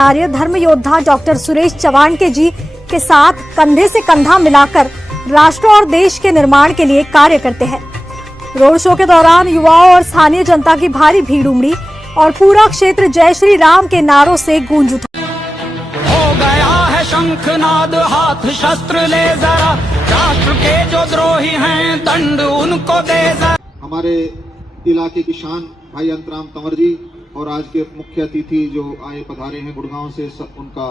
आर्य धर्म योद्धा डॉक्टर सुरेश चवाणके जी के साथ कंधे से कंधा मिलाकर राष्ट्र और देश के निर्माण के लिए कार्य करते हैं। रोड शो के दौरान युवाओं और स्थानीय जनता की भारी भीड़ उमड़ी और पूरा क्षेत्र जय श्री राम के नारों से गूंज उठा। हो गया है शंखनाद, हाथ शस्त्र ले जरा, राष्ट्र के जो द्रोही हैं दंड उनको दे जरा। हमारे इलाके की शान भाई अंतराम तंवर जी और आज के मुख्य अतिथि जो आए पधारे हैं गुड़गांव से, उनका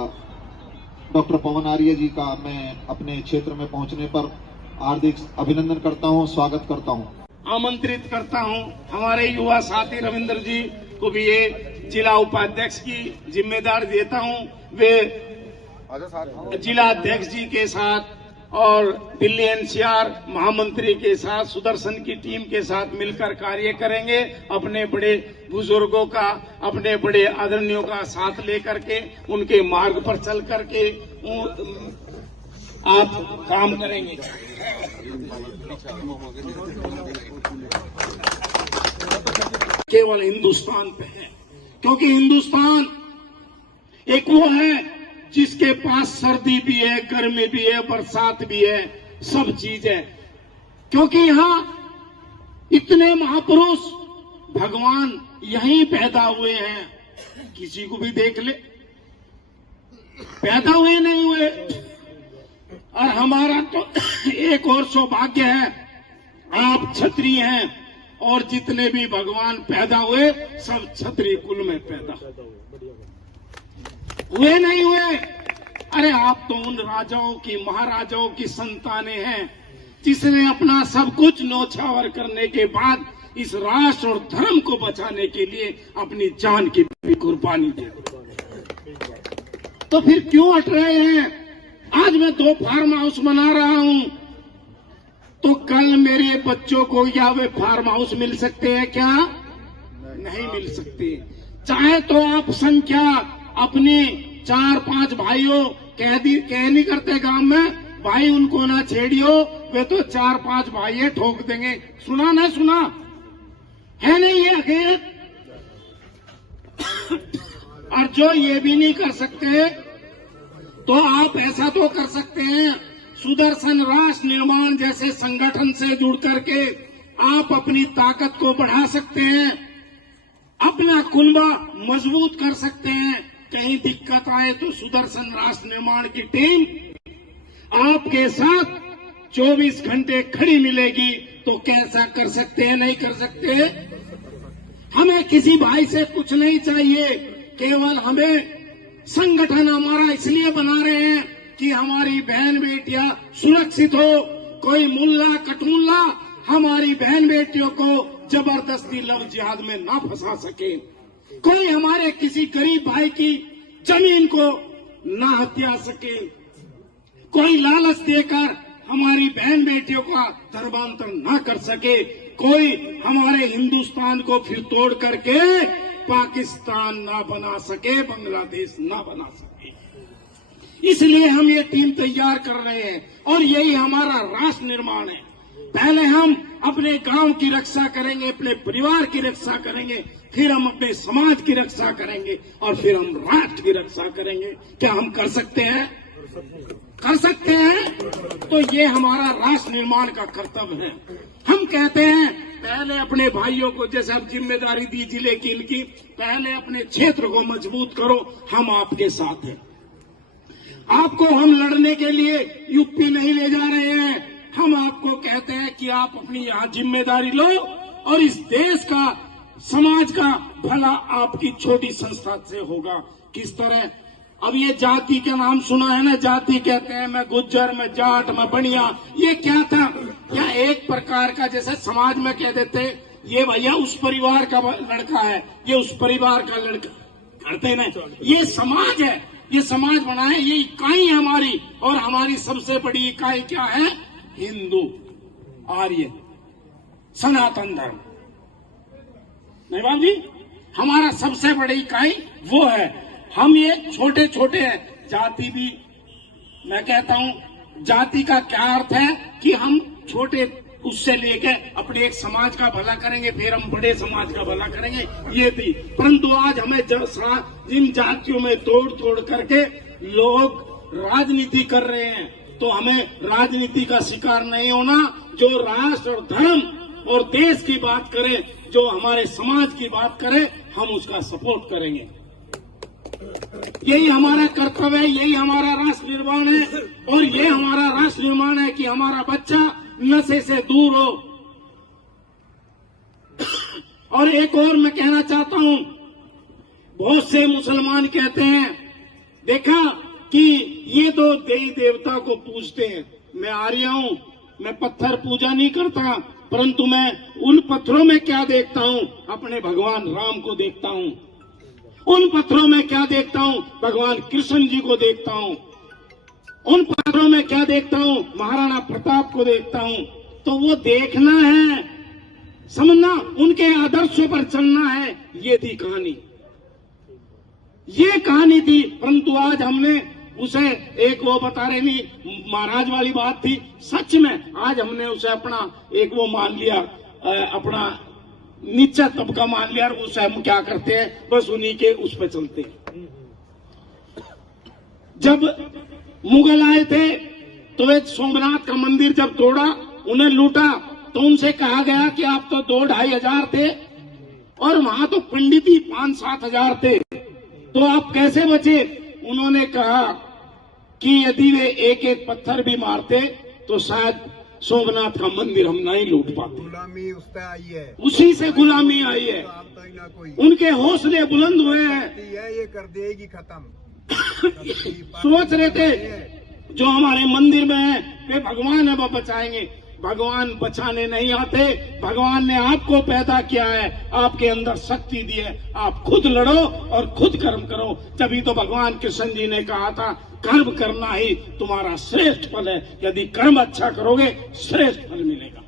डॉक्टर पवन आर्य जी का मैं अपने क्षेत्र में पहुंचने पर हार्दिक अभिनंदन करता हूं, स्वागत करता हूं। आमंत्रित करता हूं हमारे युवा साथी रविंद्र जी को भी ये जिला उपाध्यक्ष की जिम्मेदारी देता हूं। वे जिला अध्यक्ष जी के साथ और दिल्ली एनसीआर महामंत्री के साथ सुदर्शन की टीम के साथ मिलकर कार्य करेंगे। अपने बड़े बुजुर्गों का, अपने बड़े आदरणीयों का साथ लेकर के उनके मार्ग पर चल करके आप काम करेंगे। केवल हिंदुस्तान पे है, क्योंकि हिंदुस्तान एक वो है जिसके पास सर्दी भी है, गर्मी भी है, बरसात भी है, सब चीज है। क्योंकि यहाँ इतने महापुरुष भगवान यहीं पैदा हुए हैं। किसी को भी देख ले, पैदा हुए नहीं हुए। और हमारा तो एक और सौभाग्य है, आप क्षत्रिय हैं और जितने भी भगवान पैदा हुए सब क्षत्रिय कुल में पैदा हुए नहीं हुए। अरे आप तो उन राजाओं की, महाराजाओं की संतानें हैं जिसने अपना सब कुछ न्योछावर करने के बाद इस राष्ट्र और धर्म को बचाने के लिए अपनी जान की भी कुर्बानी दी। तो फिर क्यों हट रहे हैं? आज मैं 2 फार्म हाउस बना रहा हूं, तो कल मेरे बच्चों को या वे फार्म हाउस मिल सकते हैं क्या? नहीं मिल सकते। चाहे तो आप संख्या अपने 4-5 भाइयों कह नहीं करते गांव में, भाई उनको ना छेड़ियो, वे तो 4-5 भाई ठोक देंगे। सुना ना सुना है नहीं ये हकीकत? और जो ये भी नहीं कर सकते तो आप ऐसा तो कर सकते हैं, सुदर्शन राष्ट्र निर्माण जैसे संगठन से जुड़ करके आप अपनी ताकत को बढ़ा सकते हैं, अपना कुनबा मजबूत कर सकते हैं। कहीं दिक्कत आए तो सुदर्शन राष्ट्र निर्माण की टीम आपके साथ 24 घंटे खड़ी मिलेगी। तो कैसा कर सकते हैं? नहीं कर सकते। हमें किसी भाई से कुछ नहीं चाहिए, केवल हमें संगठन हमारा इसलिए बना रहे हैं कि हमारी बहन बेटियां सुरक्षित हो। कोई मुल्ला कटमुल्ला हमारी बहन बेटियों को जबरदस्ती लव जिहाद में ना फंसा सके, कोई हमारे किसी गरीब भाई की जमीन को ना हत्या सके, कोई लालच देकर हमारी बहन बेटियों का धर्मांतर ना कर सके, कोई हमारे हिंदुस्तान को फिर तोड़ करके पाकिस्तान ना बना सके, बांग्लादेश ना बना सके। इसलिए हम ये टीम तैयार कर रहे हैं और यही हमारा राष्ट्र निर्माण है। पहले हम अपने गांव की रक्षा करेंगे, अपने परिवार की रक्षा करेंगे, फिर हम अपने समाज की रक्षा करेंगे और फिर हम राष्ट्र की रक्षा करेंगे। क्या हम कर सकते हैं? कर सकते हैं। तो ये हमारा राष्ट्र निर्माण का कर्तव्य है। हम कहते हैं पहले अपने भाइयों को, जैसे अब जिम्मेदारी दी जिले की इनकी, पहले अपने क्षेत्र को मजबूत करो। हम आपके साथ हैं। आपको हम लड़ने के लिए यूपी नहीं ले जा रहे हैं। हम आपको कहते हैं कि आप अपनी यहाँ जिम्मेदारी लो और इस देश का, समाज का भला आपकी छोटी संस्था से होगा। किस तरह? अब ये जाति के नाम सुना है ना, जाति कहते हैं मैं गुज्जर, मैं जाट, मैं बनिया। ये क्या था? या एक प्रकार का, जैसे समाज में कह देते ये भैया उस परिवार का लड़का है, ये उस परिवार का लड़का, करते ना। ये समाज है, ये समाज बना है, ये इकाई है हमारी। और हमारी सबसे बड़ी इकाई क्या है? हिंदू, आर्य, सनातन धर्म। नहीं बाबू जी, हमारा सबसे बड़ी इकाई वो है। हम ये छोटे छोटे हैं। जाति भी, मैं कहता हूं जाति का क्या अर्थ है कि हम छोटे उससे लेके अपने एक समाज का भला करेंगे, फिर हम बड़े समाज का भला करेंगे, ये थी। परंतु आज हमें जिन जातियों में तोड़ तोड़ करके लोग राजनीति कर रहे हैं, तो हमें राजनीति का शिकार नहीं होना। जो राष्ट्र और धर्म और देश की बात करे, जो हमारे समाज की बात करे, हम उसका सपोर्ट करेंगे। यही हमारा कर्तव्य है, यही हमारा राष्ट्र निर्माण है, और ये हमारा राष्ट्र निर्माण है कि हमारा बच्चा नशे से दूर हो। और एक और मैं कहना चाहता हूं, बहुत से मुसलमान कहते हैं, देखा कि ये तो देवी देवता को पूजते हैं। मैं आर्य हूं, मैं पत्थर पूजा नहीं करता, परंतु मैं उन पत्थरों में क्या देखता हूं? अपने भगवान राम को देखता हूं। उन पत्थरों में क्या देखता हूं? भगवान कृष्ण जी को देखता हूं। उन पत्थरों में क्या देखता हूं? महाराणा प्रताप को देखता हूं। तो वो देखना है, समझना, उनके आदर्शों पर चलना है, ये थी कहानी, ये कहानी थी। परंतु आज हमने उसे एक वो बता रहे नहीं, महाराज वाली बात थी, सच में आज हमने उसे अपना एक वो मान लिया, अपना नीचा तबका मान लिया, और उसे हम क्या करते हैं, बस उन्हीं के उस पे चलते हैं। जब मुगल आए थे तो वे सोमनाथ का मंदिर जब तोड़ा, उन्हें लूटा, तो उनसे कहा गया कि आप तो 2-2.5 हजार थे और वहां तो पंडित ही 5-7 हजार थे, तो आप कैसे बचे? उन्होंने कहा कि यदि वे एक एक पत्थर भी मारते तो शायद सोमनाथ का मंदिर हम नहीं लूट पाते। गुलामी उससे आई है, उसी से गुलामी आई है। उनके हौसले बुलंद हुए हैं, ये कर देगी खत्म। सोच रहे थे जो हमारे मंदिर में है वे भगवान है, वो बचाएंगे। भगवान बचाने नहीं आते, भगवान ने आपको पैदा किया है, आपके अंदर शक्ति दी है, आप खुद लड़ो और खुद कर्म करो। तभी तो भगवान कृष्ण जी ने कहा था, कर्म करना ही तुम्हारा श्रेष्ठ फल है। यदि कर्म अच्छा करोगे श्रेष्ठ फल मिलेगा,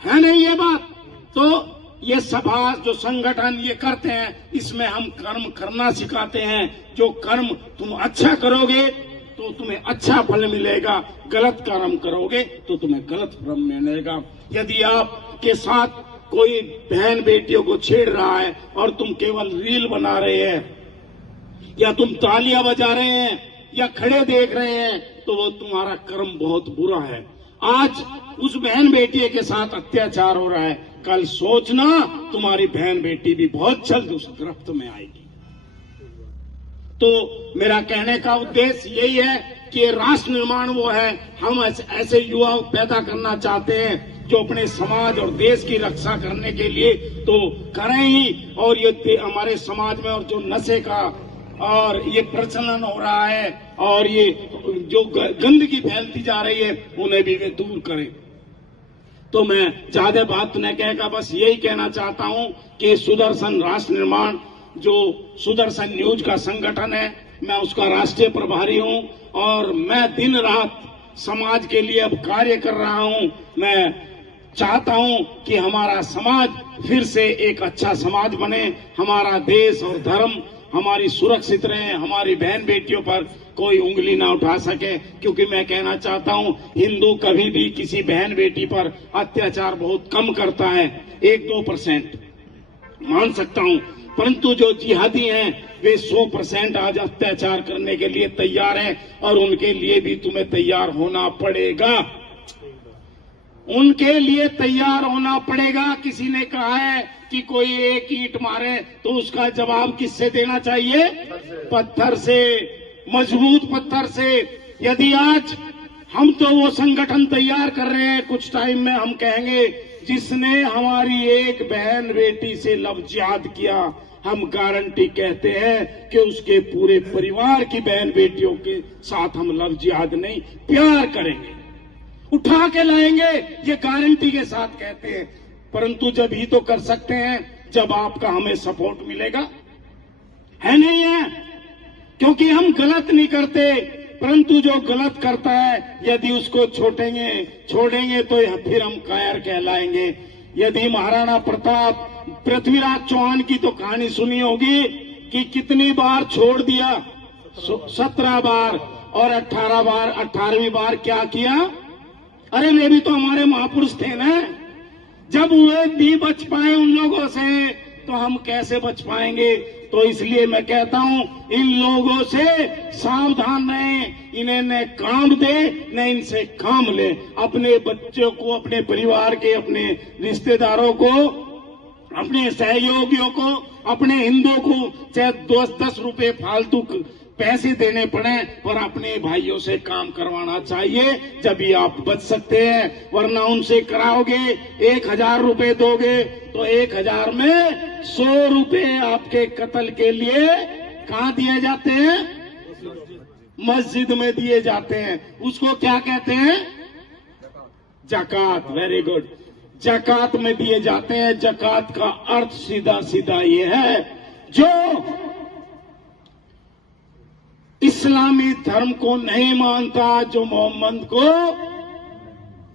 है नहीं ये बात? तो ये सभा जो संगठन ये करते हैं, इसमें हम कर्म करना सिखाते हैं। जो कर्म तुम अच्छा करोगे तो तुम्हें अच्छा फल मिलेगा, गलत कर्म करोगे तो तुम्हें गलत फल मिलेगा। यदि आपके साथ कोई बहन बेटियों को छेड़ रहा है और तुम केवल रील बना रहे हैं, या तुम तालियां बजा रहे हैं, या खड़े देख रहे हैं, तो वो तुम्हारा कर्म बहुत बुरा है। आज उस बहन बेटी के साथ अत्याचार हो रहा है, कल सोचना तुम्हारी बहन बेटी भी बहुत जल्द उस गिरफ्त में आएगी। तो मेरा कहने का उद्देश्य यही है कि राष्ट्र निर्माण वो है, हम ऐसे युवा पैदा करना चाहते हैं जो अपने समाज और देश की रक्षा करने के लिए तो करें ही। और ये हमारे समाज में और जो नशे का और ये प्रचलन हो रहा है और ये जो गंदगी फैलती जा रही है, उन्हें भी वे दूर करें। तो मैं ज्यादा बात न कहकर बस यही कहना चाहता हूं कि सुदर्शन राष्ट्र निर्माण जो सुदर्शन न्यूज का संगठन है, मैं उसका राष्ट्रीय प्रभारी हूं और मैं दिन रात समाज के लिए अब कार्य कर रहा हूं। मैं चाहता हूं कि हमारा समाज फिर से एक अच्छा समाज बने, हमारा देश और धर्म हमारी सुरक्षित रहे, हमारी बहन बेटियों पर कोई उंगली ना उठा सके। क्योंकि मैं कहना चाहता हूं, हिंदू कभी भी किसी बहन बेटी पर अत्याचार बहुत कम करता है, 1-2% मान सकता हूं, परंतु जो जिहादी हैं वे 100% आज अत्याचार करने के लिए तैयार हैं, और उनके लिए भी तुम्हें तैयार होना पड़ेगा, उनके लिए तैयार होना पड़ेगा। किसी ने कहा है कि कोई एक ईंट मारे तो उसका जवाब किससे देना चाहिए? पत्थर से, मजबूत पत्थर से। यदि आज हम तो वो संगठन तैयार कर रहे हैं, कुछ टाइम में हम कहेंगे जिसने हमारी एक बहन बेटी से लव जिहाद किया, हम गारंटी कहते हैं कि उसके पूरे परिवार की बहन बेटियों के साथ हम लव जिहाद नहीं, प्यार करेंगे, उठा के लाएंगे, ये गारंटी के साथ कहते हैं। परंतु जब ही तो कर सकते हैं जब आपका हमें सपोर्ट मिलेगा, है नहीं है? क्योंकि हम गलत नहीं करते, परंतु जो गलत करता है यदि उसको छोड़ेंगे तो फिर हम कायर कहलाएंगे। यदि महाराणा प्रताप, पृथ्वीराज चौहान की तो कहानी सुनी होगी कि कितनी बार छोड़ दिया, 17 बार, और 18 बार, 18वीं बार क्या किया? अरे वे भी तो हमारे महापुरुष थे ना। जब वे भी बच पाए उन लोगों से तो हम कैसे बच पाएंगे। तो इसलिए मैं कहता हूं इन लोगों से सावधान रहें, इन्हें न काम दे न इनसे काम ले। अपने बच्चों को, अपने परिवार के, अपने रिश्तेदारों को, अपने सहयोगियों को, अपने हिंदुओं को चाहे 10 रुपए फालतू पैसे देने पड़े पर अपने भाइयों से काम करवाना चाहिए, जब भी आप बच सकते हैं। वरना उनसे कराओगे 1000 रुपए दोगे तो 1000 में 100 रुपए आपके कत्ल के लिए कहां दिए जाते हैं? मस्जिद में दिए जाते हैं। उसको क्या कहते हैं? ज़कात। वेरी गुड, ज़कात में दिए जाते हैं। ज़कात का अर्थ सीधा सीधा ये है, जो इस्लामी धर्म को नहीं मानता, जो मोहम्मद को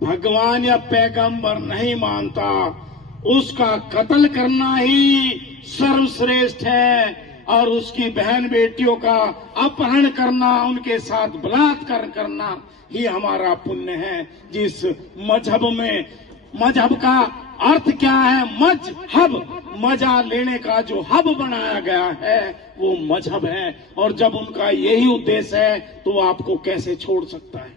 भगवान या पैगंबर नहीं मानता, उसका कत्ल करना ही सर्वश्रेष्ठ है। और उसकी बहन बेटियों का अपहरण करना, उनके साथ बलात्कार करना ही हमारा पुण्य है। जिस मजहब में, मजहब का अर्थ क्या है? मजहब, मजा लेने का जो हब बनाया गया है वो मजहब है। और जब उनका यही उद्देश्य है तो आपको कैसे छोड़ सकता है?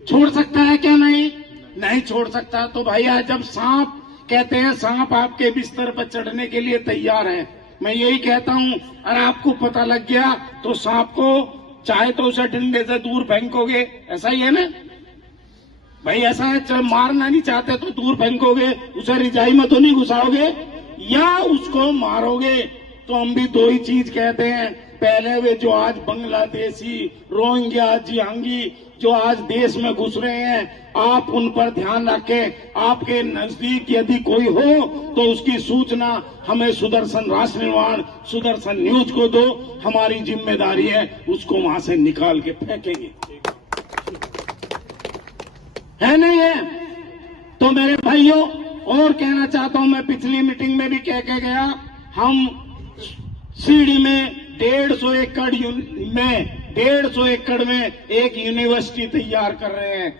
छोड़ सकता है क्या? नहीं छोड़ सकता। तो भैया, जब सांप कहते हैं सांप आपके बिस्तर पर चढ़ने के लिए तैयार है, मैं यही कहता हूं, अगर आपको पता लग गया तो सांप को चाहे तो उसे डंडे से दूर फेंकोगे, ऐसा ही है ना भाई? ऐसा है, जब मारना नहीं चाहते तो दूर फेंकोगे, उसे रिजाई में तो नहीं घुसाओगे, या उसको मारोगे। तो हम भी दो ही चीज कहते हैं। पहले वे जो आज बांग्लादेशी, रोहिंग्या, जिहांगी जो आज देश में घुस रहे हैं, आप उन पर ध्यान रखें। आपके नजदीक यदि कोई हो तो उसकी सूचना हमें सुदर्शन राष्ट्र निर्माण, सुदर्शन न्यूज को दो। हमारी जिम्मेदारी है उसको वहां से निकाल के फेंकेंगे, है नहीं है? तो मेरे भाइयों, और कहना चाहता हूं, मैं पिछली मीटिंग में भी कह के गया, हम सीडी में 150 एकड़ में एक यूनिवर्सिटी तैयार कर रहे हैं।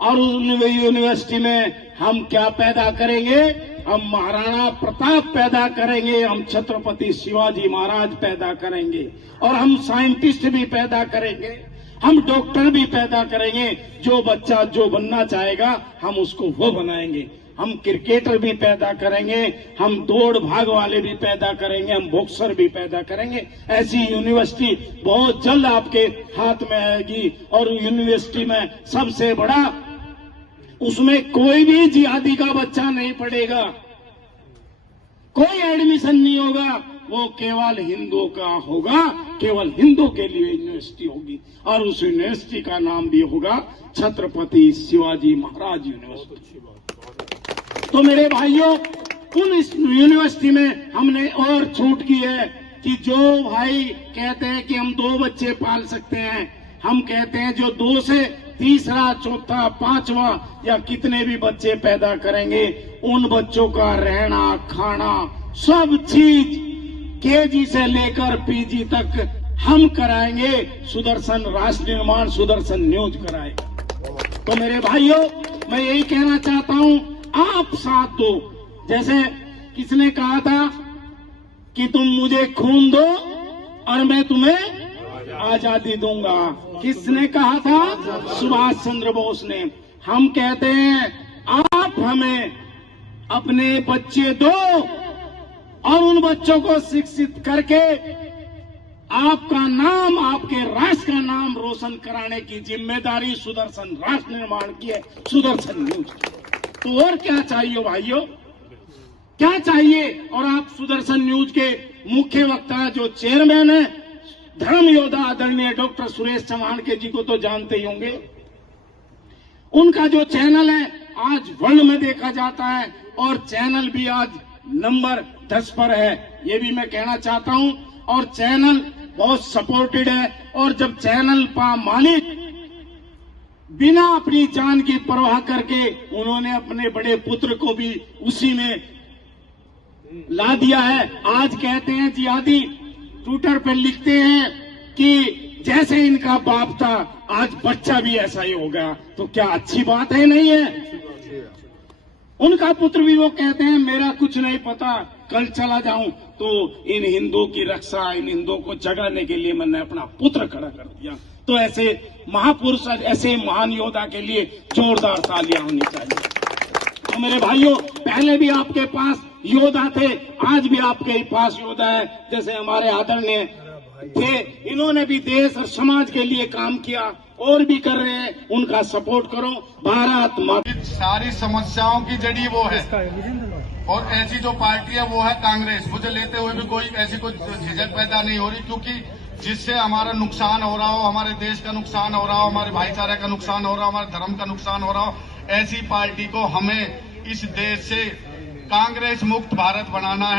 और उस यूनिवर्सिटी में हम क्या पैदा करेंगे? हम महाराणा प्रताप पैदा करेंगे, हम छत्रपति शिवाजी महाराज पैदा करेंगे, और हम साइंटिस्ट भी पैदा करेंगे, हम डॉक्टर भी पैदा करेंगे। जो बच्चा जो बनना चाहेगा हम उसको वो बनाएंगे। हम क्रिकेटर भी पैदा करेंगे, हम दौड़ भाग वाले भी पैदा करेंगे, हम बॉक्सर भी पैदा करेंगे। ऐसी यूनिवर्सिटी बहुत जल्द आपके हाथ में आएगी। और यूनिवर्सिटी में सबसे बड़ा, उसमें कोई भी जिहादी का बच्चा नहीं पढ़ेगा, कोई एडमिशन नहीं होगा, वो केवल हिंदुओं का होगा, केवल हिंदू के लिए यूनिवर्सिटी होगी। और उस यूनिवर्सिटी का नाम भी होगा छत्रपति शिवाजी महाराज यूनिवर्सिटी। तो मेरे भाइयों, उन इस यूनिवर्सिटी में हमने और छूट की है कि जो भाई कहते हैं कि हम 2 बच्चे पाल सकते हैं, हम कहते हैं जो 2 से तीसरा, चौथा, 5वां या कितने भी बच्चे पैदा करेंगे, उन बच्चों का रहना, खाना, सब चीज केजी से लेकर पीजी तक हम कराएंगे। सुदर्शन राष्ट्र निर्माण, सुदर्शन न्यूज कराएगा। तो मेरे भाइयों, मैं यही कहना चाहता हूं, आप साथ दो। जैसे किसने कहा था कि तुम मुझे खून दो और मैं तुम्हें आजादी दूंगा? किसने कहा था? सुभाष चंद्र बोस ने। हम कहते हैं आप हमें अपने बच्चे दो और उन बच्चों को शिक्षित करके आपका नाम, आपके राष्ट्र का नाम रोशन कराने की जिम्मेदारी सुदर्शन राष्ट्र निर्माण की है, सुदर्शन न्यूज की। तो और क्या चाहिए भाइयों, क्या चाहिए? और आप सुदर्शन न्यूज के मुख्य वक्ता जो चेयरमैन है, धर्म योद्धा आदरणीय डॉक्टर सुरेश चौहान के जी को तो जानते ही होंगे। उनका जो चैनल है आज वर्ल्ड में देखा जाता है और चैनल भी आज नंबर 10 पर है, ये भी मैं कहना चाहता हूं। और चैनल बहुत सपोर्टेड है। और जब चैनल का मालिक बिना अपनी जान की परवाह करके उन्होंने अपने बड़े पुत्र को भी उसी में ला दिया है। आज कहते हैं जिहादी ट्विटर पर लिखते हैं कि जैसे इनका बाप था आज बच्चा भी ऐसा ही हो गया, तो क्या अच्छी बात है? नहीं है। उनका पुत्र भी वो कहते हैं मेरा कुछ नहीं पता, कल चला जाऊं तो इन हिंदुओं की रक्षा, इन हिंदुओं को जगाने के लिए मैंने अपना पुत्र खड़ा कर दिया। तो ऐसे महापुरुष, ऐसे महान योद्धा के लिए जोरदार तालियां होनी चाहिए। तो मेरे भाइयों, पहले भी आपके पास योद्धा थे, आज भी आपके पास योद्धा है। जैसे हमारे आदरणीय थे, इन्होंने भी देश और समाज के लिए काम किया और भी कर रहे हैं, उनका सपोर्ट करो। भारत माता। सारी समस्याओं की जड़ी वो है, और ऐसी जो पार्टी है वो है कांग्रेस। मुझे लेते हुए भी कोई ऐसी कोई झिझक पैदा नहीं हो रही, क्योंकि जिससे हमारा नुकसान हो रहा हो, हमारे देश का नुकसान हो रहा हो, हमारे भाईचारे का नुकसान हो रहा हो, हमारे धर्म का नुकसान हो रहा हो, ऐसी पार्टी को हमें इस देश से कांग्रेस मुक्त भारत बनाना है।